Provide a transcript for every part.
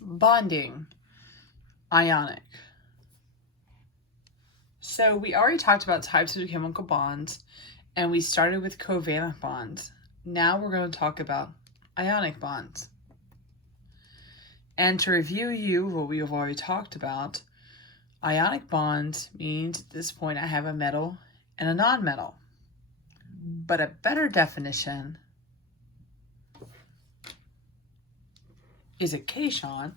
Bonding, ionic. So we already talked about types of chemical bonds, and we started with covalent bonds. Now we're going to talk about ionic bonds. And to review what we have already talked about, ionic bonds means at this point I have a metal and a nonmetal. But a better definition is a cation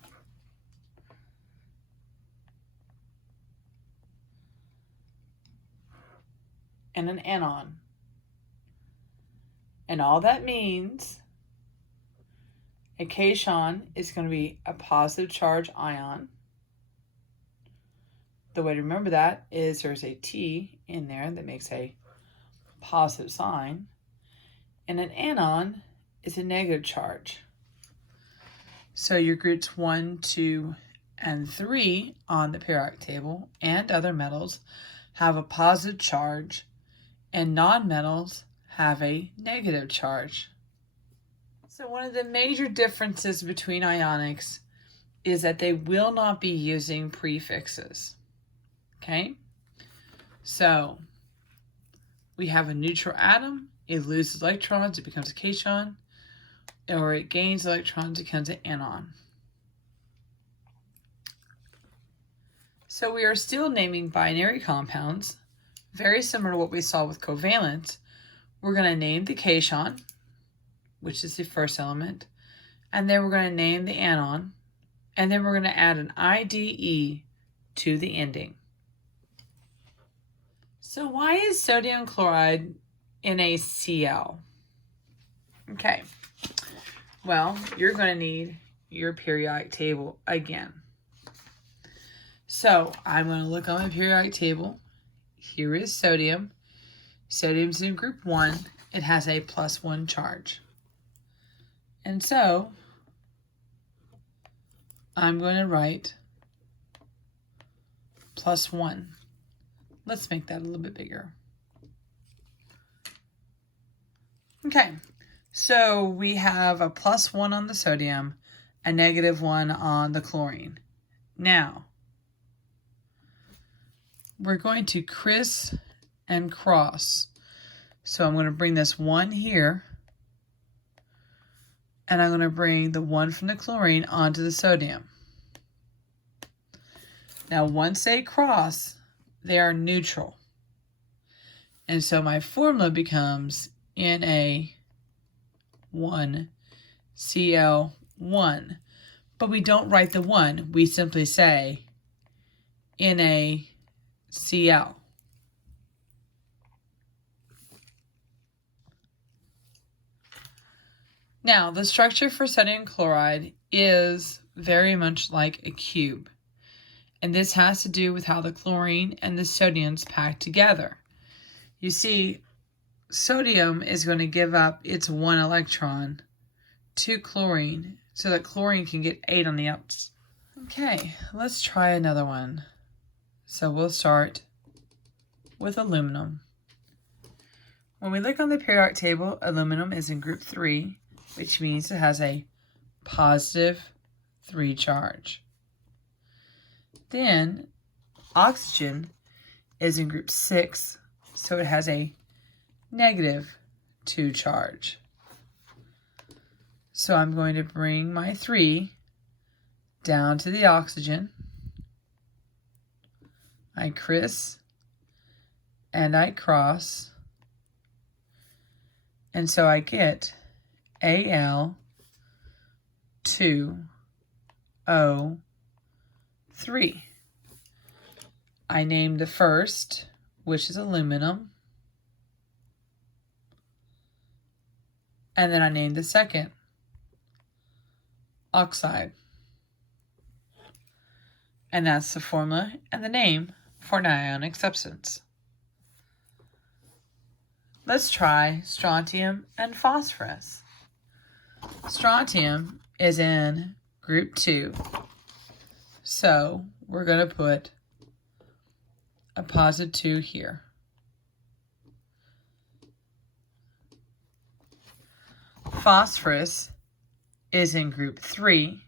and an anion. And all that means, a cation is going to be a positive charge ion. The way to remember that is there's a T in there that makes a positive sign. And an anion is a negative charge. So your groups 1, 2, and 3 on the periodic table and other metals have a positive charge, and nonmetals have a negative charge. So one of the major differences between ionics is that they will not be using prefixes. Okay? So we have a neutral atom, it loses electrons, it becomes a cation, or it gains electrons, it becomes an anion. So we are still naming binary compounds, very similar to what we saw with covalent. We're going to name the cation, which is the first element, and then we're going to name the anion, and then we're going to add an IDE to the ending. So why is sodium chloride NaCl? Okay. Well, you're going to need your periodic table again. So I'm going to look on my periodic table. Here is sodium. Sodium's in group 1. It has a +1 charge. And so I'm going to write +1. Let's make that a little bit bigger. Okay. So we have a +1 on the sodium, a -1 on the chlorine. Now, we're going to criss and cross. So I'm going to bring this 1 here, and I'm going to bring the 1 from the chlorine onto the sodium. Now, once they cross, they are neutral. And so my formula becomes Na1Cl1, but we don't write the 1. We simply say NaCl. Now, the structure for sodium chloride is very much like a cube. And this has to do with how the chlorine and the sodiums pack together. You see, sodium is going to give up its 1 electron to chlorine so that chlorine can get 8 on the outs. Okay, let's try another one. So we'll start with aluminum. When we look on the periodic table, aluminum is in group 3, which means it has a +3 charge. Then oxygen is in group 6, so it has a -2 charge. So I'm going to bring my 3 down to the oxygen. I criss and I cross. And so I get Al2O3. I name the first, which is aluminum. And then I name the second, oxide. And that's the formula and the name for an ionic substance. Let's try strontium and phosphorus. Strontium is in group 2, so we're going to put a +2 here. Phosphorus is in group 3,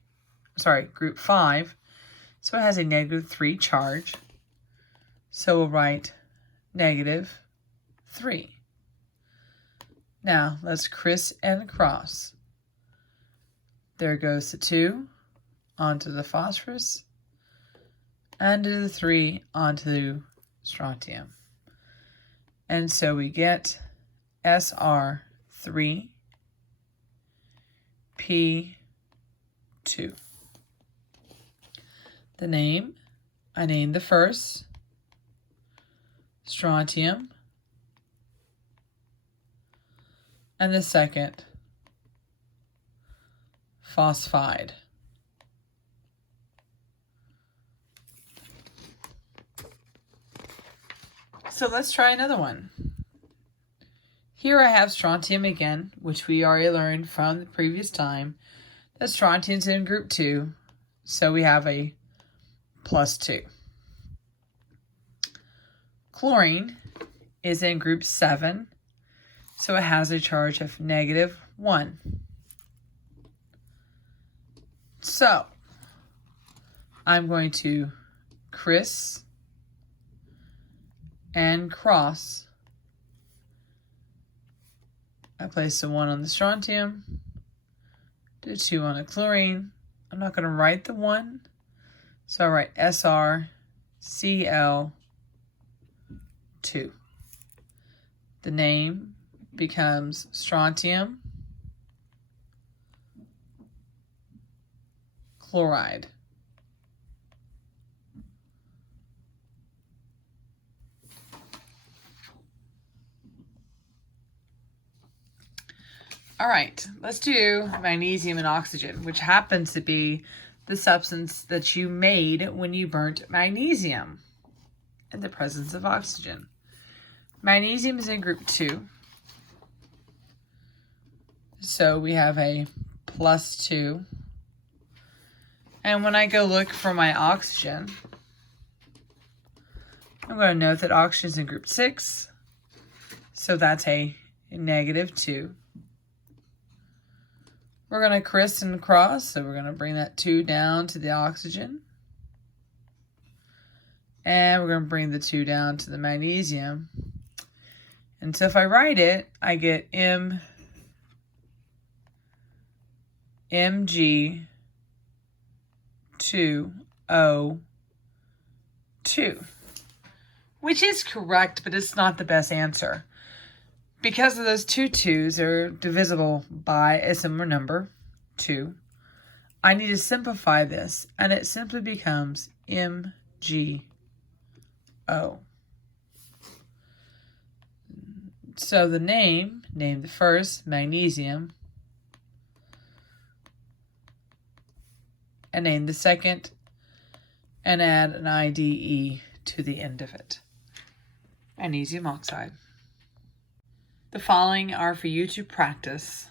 group 5. So it has a -3 charge. So we'll write -3. Now let's criss and cross. There goes the 2 onto the phosphorus and the 3 onto strontium. And so we get SR3 P2. The name, I named the first strontium and the second phosphide. So let's try another one. Here I have strontium again, which we already learned from the previous time. The strontium's in group 2, so we have a +2. Chlorine is in group 7, so it has a charge of -1. So I'm going to criss and cross. I place the 1 on the strontium, do 2 on the chlorine. I'm not going to write the 1, so I write SrCl2. The name becomes strontium chloride. All right, let's do magnesium and oxygen, which happens to be the substance that you made when you burnt magnesium in the presence of oxygen. Magnesium is in group 2, so we have a +2. And when I go look for my oxygen, I'm going to note that oxygen is in group 6, so that's a -2. We're going to criss and cross, so we're going to bring that 2 down to the oxygen. And we're going to bring the 2 down to the magnesium. And so if I write it, I get Mg2O2, which is correct, but it's not the best answer. Because of those 2 2's are divisible by a similar number, 2, I need to simplify this, and it simply becomes MgO. So the name the first, magnesium, and name the second, and add an IDE to the end of it. Magnesium oxide. The following are for you to practice